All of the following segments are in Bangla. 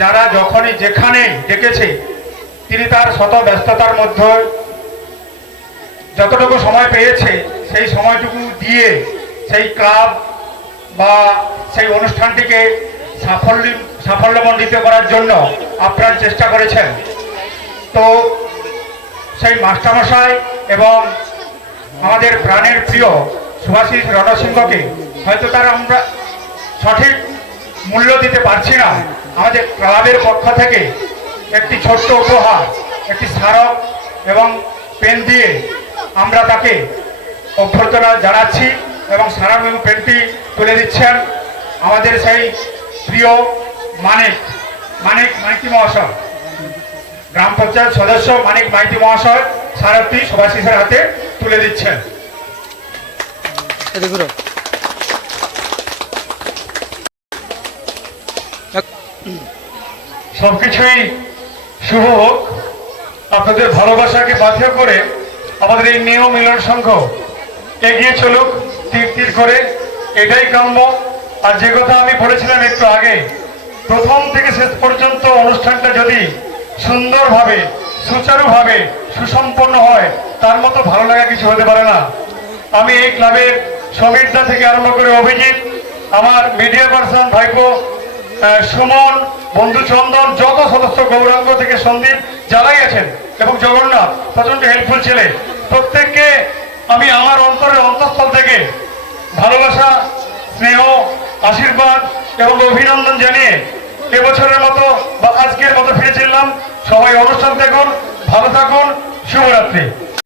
যারা যখনই যেখানে ডেকেছে, তিনি তার শত ব্যস্ততার মধ্যে যতটুকু সময় পেয়েছে, সেই সময়টুকু দিয়ে সেই ক্লাব বা সেই অনুষ্ঠানটিকে সাফল্য, সাফল্যমণ্ডিত করার জন্য আপ্রাণ চেষ্টা করেছেন। তো সেই মাস্টারমশাই এবং আমাদের প্রাণের প্রিয় সুভাষিস রণসিংহকে হয়তো তার আমরা সঠিক মূল্য দিতে পারছি না। আমাদের ক্লাবের পক্ষ থেকে একটি ছোট্ট উপহার, একটি স্মারক এবং পেন দিয়ে আমরা তাকে অভ্যর্থনা জানাচ্ছি এবং স্মারক এবং পেনটি তুলে দিচ্ছেন আমাদের সেই প্রিয় মানিক মানিক মাইতি মহাশয়। গ্রাম পঞ্চায়েত সদস্য মানিক মাইতি মহাশয় স্মারকটি সুভাষিসের হাতে তুলে দিচ্ছেন। সবকিছুই শুভ হোক। আপনাদের ভালোবাসাকে বাধ্য করে আমাদের এই নিয়ম মিলন সংঘ এগিয়ে চলুক, তীর তীর করে। এটাই কাম্য। আর যে কথা আমি বলেছিলাম একটু আগে, প্রথম থেকে শেষ পর্যন্ত অনুষ্ঠানটা যদি সুন্দরভাবে, সুচারুভাবে, সুসম্পন্ন হয়, তার মতো ভালো লাগা কিছু হতে পারে না। আমি এই ক্লাবের সমীরদা থেকে আরম্ভ করে অভিজিৎ, আমার মিডিয়া পার্সন ভাইপো সুমন, বন্ধু চন্দন, যত সদস্য গৌরাঙ্গ থেকে সন্দীপ যারাই আছেন, এবং জগন্নাথ, প্রচণ্ড হেল্পফুল ছেলে, প্রত্যেককে আমি আমার অন্তরের অন্তঃস্থল থেকে ভালোবাসা, স্নেহ, আশীর্বাদ এবং অভিনন্দন জানিয়ে এবছরের মতো বা আজকের মতো ফিরেছিলাম সবাই অনুষ্ঠান দেখুন, ভালো থাকুন, শুভরাত্রি।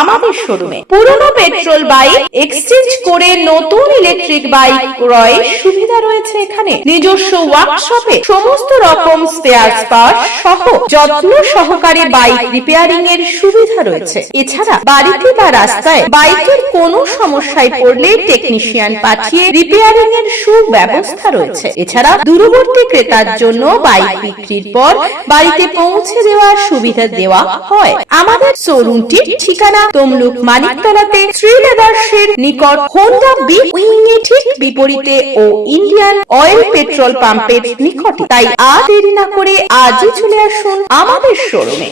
আমাদের শোরুমে। পুরনো পেট্রোল বাইক এক্সচেঞ্জ করে নতুন ইলেকট্রিক বাইক ক্রয়ের সুবিধা রয়েছে এখানে। নিজস্ব ওয়ার্কশপে সমস্ত রকম স্পেয়ার পার্ট সহ যত্ন সহকারে বাইক রিপেয়ারিং এর সুবিধা রয়েছে। এছাড়া বাড়িতে বা রাস্তায় বাইকের কোনো সমস্যায় পড়লে টেকনিশিয়ান পাঠিয়ে রিপেয়ারিং এর সুব্যবস্থা রয়েছে। এছাড়া দূরবর্তী ক্রেতার জন্য বাইক বিক্রির পর বাড়িতে পৌঁছে দেওয়ার সুবিধা দেওয়া হয়। আমাদের শোরুমটির ঠিকানা তমলুক মানিকতলাতে শ্রী লেদার্সের নিকট হোন্ডা বি উইং এ ঠিক বিপরীতে ও ইন্ডিয়ান অয়েল পেট্রোল পাম্পের নিকটে। তাই আর দেরি না করে আজই চলে আসুন আমাদের শোরুমে